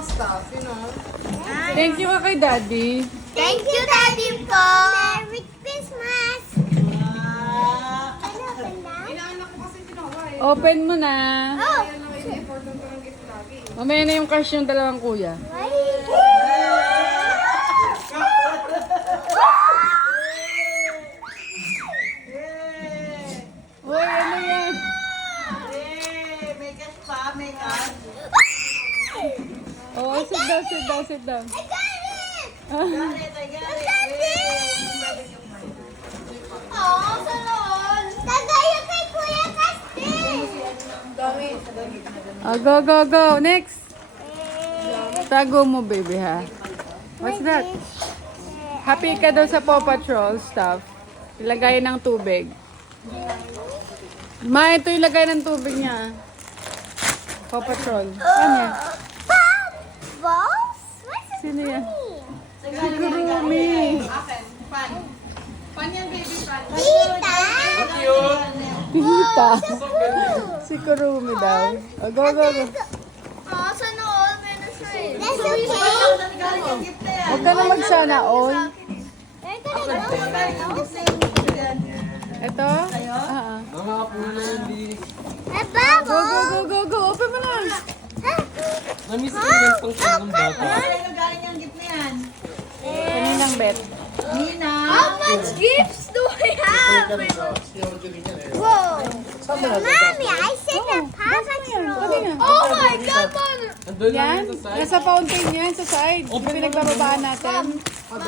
small stuff, you know. Thank you ka kay Daddy. Thank you, Daddy po. Merry Christmas. Inaanak ko kasi ginawa eh. Open mo na. Oh. Kaya lang ini-important ko ng gift lagi. Mamaya na yung cash yung dalawang kuya. Uy, ano yan? May cash pa, may cash. Oh, sit down, sit down, sit down. I got it. Galit, I got it. Oh, salon. Tagayo kay Kuya Castin. Oh, go, go, go. Next. Tago mo, baby, ha? What's that? Happy ka daw sa Paw Patrol stuff. Ilagay ng tubig. Ma, ito ilagay ng tubig niya. Paw Patrol. Ano yan? Balls? What's this? Sino yan? funny? Si Kurumi. Akin, pan. Pan yan, baby, pan. Tita. Tita. Si Kurumi daw. Oh, go, go, go. Oh, sana all meron siya eh. That's okay. Galing yung gift na yan. Huwag ka na magsana all. We're gonna go. Ito? Ah, ah. A Go, bubble. go, go, go, go. Open mo na. Namiss ko yung pang ng bata. Galing galing yung gift na yan. Kaninang bet. Nina. How much gifts do I have? Whoa. Mommy, I said the Paw Patrol. Oh my God, Mom. Andun lang Yan. yun sa side. Nasa fountain yan, sa side. Yung pinagbababaan natin. Mom,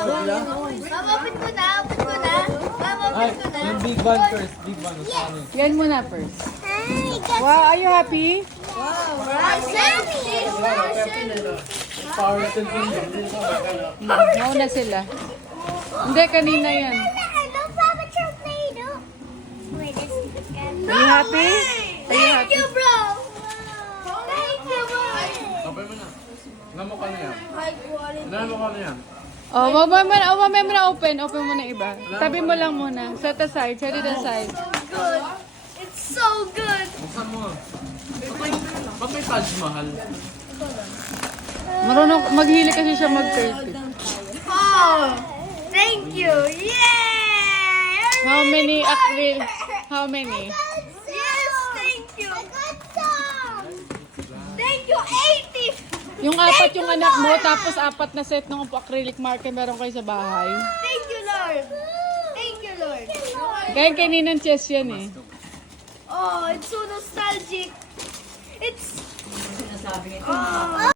open ko na, open ko na. Mom, Ay, open ko na. yung big one first. Big one. Sa amin. Yan muna first. Hi, got Wow, are you happy? Sammy. Power to the Mauna sila. Hindi, kanina yan. I love Paw Patrol Play-Doh. Wait, this is good. Are you happy? Are you Thank happy? you, bro. Thank you, bro. Kapay mo na. Alam mo ka na yan. High quality. Alam mo ka na yan. Oh, mamaya mo na open. Open mo na iba. Tabi mo lang muna. Set aside. Set it aside. Good. It's so good. Buksan mo. Ba't may Taj Mahal? Marunong, maghili kasi siya mag-curtain. Oh, thank you. Yay! How many acryl? How many? Yes, thank you. I got some. Thank you, 80. Yung apat yung anak mo, tapos apat na set ng acrylic marker meron kayo sa bahay. Thank you, Lord. Thank you, Lord. Kaya kaninang chess yan eh. Oh, it's so nostalgic. It's